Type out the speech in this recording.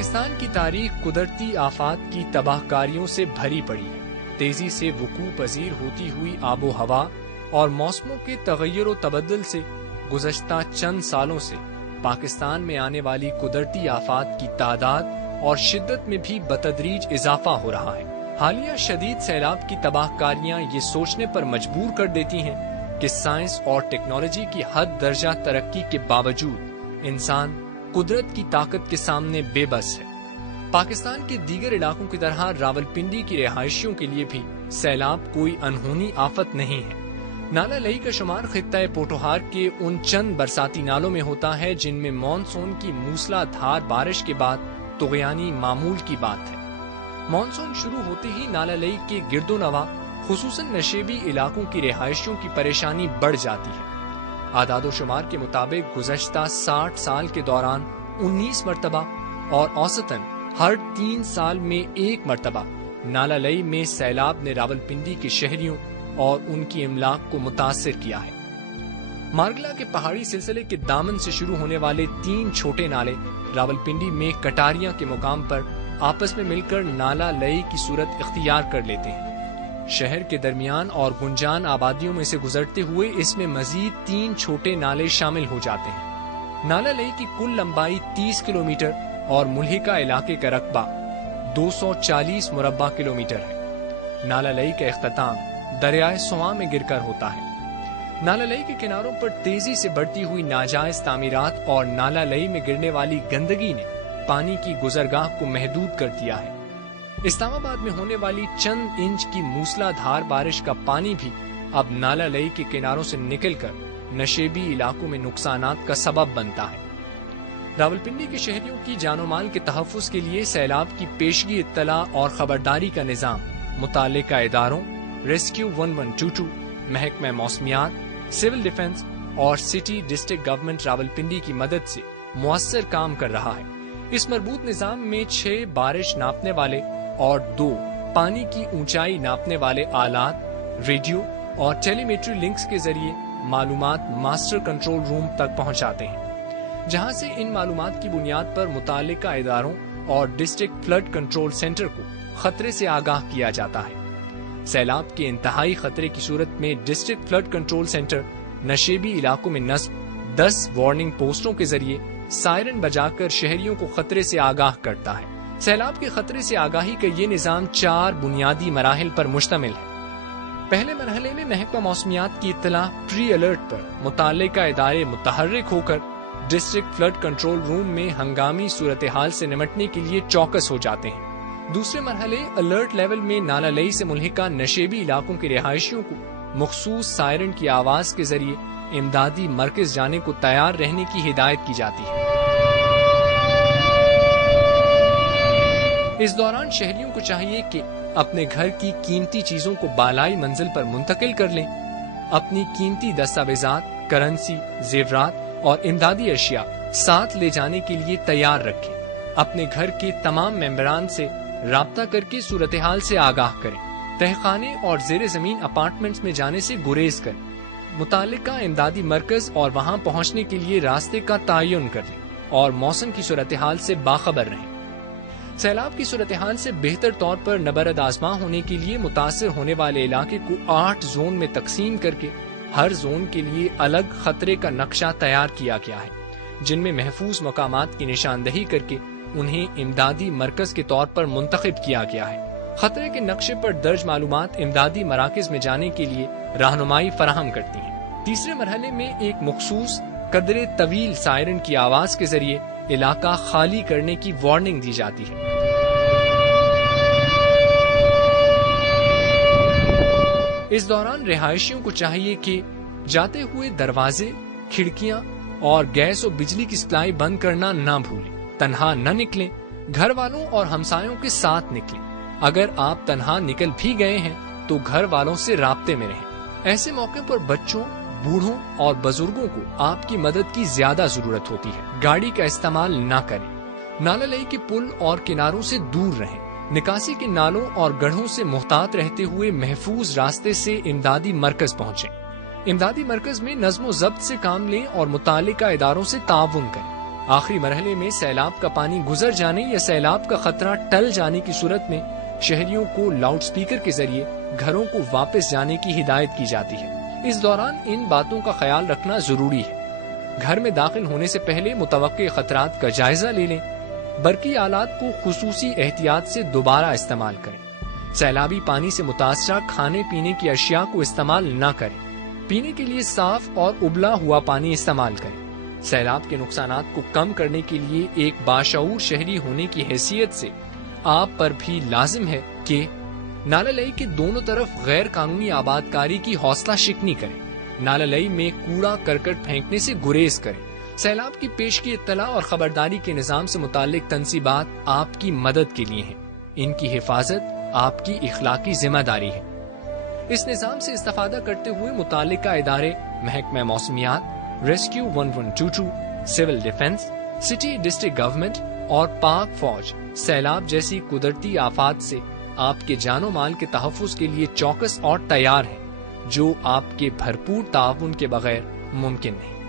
پاکستان کی تاریخ قدرتی آفات کی تباہ کاریوں سے بھری پڑی ہے۔ تیزی سے وقوع پذیر ہوتی ہوئی آب و ہوا اور موسموں کے تغیر و تبدل سے گزشتہ چند سالوں سے پاکستان میں آنے والی قدرتی آفات کی تعداد اور شدت میں بھی بتدریج اضافہ ہو رہا ہے۔ حالیہ شدید سیلاب کی تباہ کاریاں یہ سوچنے پر مجبور کر دیتی ہیں کہ سائنس اور ٹیکنالوجی کی حد درجہ ترقی کے باوجود انسان قدرت کی طاقت کے سامنے بے بس ہے۔ پاکستان کے دیگر علاقوں کی طرح راولپنڈی کی رہائشیوں کے لیے بھی سیلاب کوئی انہونی آفت نہیں ہے۔ نالہ لئی کا شمار خطہ پوٹوہار کے ان چند برساتی نالوں میں ہوتا ہے جن میں مانسون کی موسلا دھار بارش کے بعد طغیانی معمول کی بات ہے۔ مانسون شروع ہوتے ہی نالہ لئی کے گرد و نواح خصوصاً نشیبی علاقوں کی رہائشیوں کی پریشانی بڑھ جاتی ہے۔ اعداد و شمار کے مطابق گزشتہ 60 سال کے دوران 19 مرتبہ اور اوسطاً ہر 3 سال میں 1 مرتبہ نالہ لئی میں سیلاب نے راولپنڈی کے شہریوں اور ان کی املاک کو متاثر کیا ہے۔ مارگلا کے پہاڑی سلسلے کے دامن سے شروع ہونے والے 3 چھوٹے نالے راولپنڈی میں کٹاریاں کے مقام پر آپس میں مل کر نالہ لئی کی صورت اختیار کر لیتے ہیں۔ شہر کے درمیان اور گنجان آبادیوں میں سے گزرتے ہوئے اس میں مزید 3 چھوٹے نالے شامل ہو جاتے ہیں۔ نالہ لئی کی کل لمبائی 30 کلومیٹر اور ملحقہ علاقے کا رقبہ 240 مربع کلومیٹر ہے۔ نالہ لئی کا اختتام دریائے سواں میں گر کر ہوتا ہے۔ نالہ لئی کے کناروں پر تیزی سے بڑھتی ہوئی ناجائز تعمیرات اور نالہ لئی میں گرنے والی گندگی نے پانی کی گزرگاہ کو محدود کر دیا ہے۔ اسلام آباد میں ہونے والی چند انچ کی موسلا دھار بارش کا پانی بھی اب نالہ لئی کے کناروں سے نکل کر نشیبی علاقوں میں نقصانات کا سبب بنتا ہے۔ راولپنڈی کے شہریوں کی جان و مال کے تحفظ کے لیے سیلاب کی پیشگی اطلاع اور خبرداری کا نظام متعلقہ اداروں ریسکیو 1122، محکمہ موسمیات، سول ڈیفنس اور سٹی ڈسٹرکٹ گورنمنٹ راولپنڈی کی مدد سے مؤثر کام کر رہا ہے۔ اس مربوط نظام میں 6 بارش ناپنے والے اور 2 پانی کی اونچائی ناپنے والے آلات ریڈیو اور ٹیلی میٹری لنکس کے ذریعے معلومات ماسٹر کنٹرول روم تک پہنچاتے ہیں، جہاں سے ان معلومات کی بنیاد پر متعلقہ اداروں اور ڈسٹرکٹ فلڈ کنٹرول سینٹر کو خطرے سے آگاہ کیا جاتا ہے۔ سیلاب کے انتہائی خطرے کی صورت میں ڈسٹرکٹ فلڈ کنٹرول سینٹر نشیبی علاقوں میں نصب 10 وارننگ پوسٹوں کے ذریعے سائرن بجا کر شہریوں کو خطرے سے آگاہ کرتا ہے۔ سیلاب کے خطرے سے آگاہی کا یہ نظام 4 بنیادی مراحل پر مشتمل ہے۔ پہلے مرحلے میں محکمہ موسمیات کی اطلاع پری الرٹ پر متعلقہ ادارے متحرک ہو کر ڈسٹرکٹ فلڈ کنٹرول روم میں ہنگامی صورتحال سے نمٹنے کے لیے چوکس ہو جاتے ہیں۔ دوسرے مرحلے الرٹ لیول میں نالہ لئی سے ملحقہ نشیبی علاقوں کے رہائشیوں کو مخصوص سائرن کی آواز کے ذریعے امدادی مرکز جانے کو تیار رہنے کی ہدایت کی جاتی ہے۔ اس دوران شہریوں کو چاہیے کہ اپنے گھر کی قیمتی چیزوں کو بالائی منزل پر منتقل کر لیں، اپنی قیمتی دستاویزات، کرنسی، زیورات اور امدادی اشیاء ساتھ لے جانے کے لیے تیار رکھیں، اپنے گھر کے تمام ممبران سے رابطہ کر کے صورتحال سے آگاہ کریں، تہخانے اور زیر زمین اپارٹمنٹس میں جانے سے گریز کریں، متعلقہ امدادی مرکز اور وہاں پہنچنے کے لیے راستے کا تعین کر لیں اور موسم کی صورتحال سے باخبر رہیں۔ سیلاب کی صورتحال سے بہتر طور پر نبرد آزما ہونے کے لیے متاثر ہونے والے علاقے کو 8 زون میں تقسیم کر کے ہر زون کے لیے الگ خطرے کا نقشہ تیار کیا گیا ہے، جن میں محفوظ مقامات کی نشاندہی کر کے انہیں امدادی مرکز کے طور پر منتخب کیا گیا ہے۔ خطرے کے نقشے پر درج معلومات امدادی مراکز میں جانے کے لیے رہنمائی فراہم کرتی ہیں۔ تیسرے مرحلے میں ایک مخصوص قدرے طویل سائرن کی آواز کے ذریعے علاقہ خالی کرنے کی وارننگ دی جاتی ہے۔ اس دوران رہائشیوں کو چاہیے کہ جاتے ہوئے دروازے، کھڑکیاں اور گیس و بجلی کی سپلائی بند کرنا نہ بھولیں، تنہا نہ نکلیں، گھر والوں اور ہمسایوں کے ساتھ نکلیں۔ اگر آپ تنہا نکل بھی گئے ہیں تو گھر والوں سے رابطے میں رہیں۔ ایسے موقع پر بچوں، بوڑھوں اور بزرگوں کو آپ کی مدد کی زیادہ ضرورت ہوتی ہے۔ گاڑی کا استعمال نہ کریں۔ نالہ لئی کے پل اور کناروں سے دور رہیں۔ نکاسی کے نالوں اور گڑھوں سے محتاط رہتے ہوئے محفوظ راستے سے امدادی مرکز پہنچیں۔ امدادی مرکز میں نظم و ضبط سے کام لیں اور متعلقہ اداروں سے تعاون کریں۔ آخری مرحلے میں سیلاب کا پانی گزر جانے یا سیلاب کا خطرہ ٹل جانے کی صورت میں شہریوں کو لاؤڈ سپیکر کے ذریعے گھروں کو واپس جانے کی ہدایت کی جاتی ہے۔ اس دوران ان باتوں کا خیال رکھنا ضروری ہے۔ گھر میں داخل ہونے سے پہلے متوقع خطرات کا جائزہ لے لیں۔ برقی آلات کو خصوصی احتیاط سے دوبارہ استعمال کریں۔ سیلابی پانی سے متاثرہ کھانے پینے کی اشیاء کو استعمال نہ کریں۔ پینے کے لیے صاف اور ابلا ہوا پانی استعمال کریں۔ سیلاب کے نقصانات کو کم کرنے کے لیے ایک باشعور شہری ہونے کی حیثیت سے آپ پر بھی لازم ہے کہ نالہ لئی کے دونوں طرف غیر قانونی آباد کاری کی حوصلہ شکنی کریں۔ نالہ لئی میں کوڑا کرکٹ پھینکنے سے گریز کریں۔ سیلاب کی پیشگی اطلاع اور خبرداری کے نظام سے متعلق تنصیبات آپ کی مدد کے لیے ہیں۔ ان کی حفاظت آپ کی اخلاقی ذمہ داری ہے۔ اس نظام سے استفادہ کرتے ہوئے متعلقہ ادارے محکمہ موسمیات، rescue 1122، civil defence, city district government اور پاک فوج سیلاب جیسی قدرتی آفات سے آپ کے جان و مال کے تحفظ کے لیے چوکس اور تیار ہیں، جو آپ کے بھرپور تعاون کے بغیر ممکن نہیں۔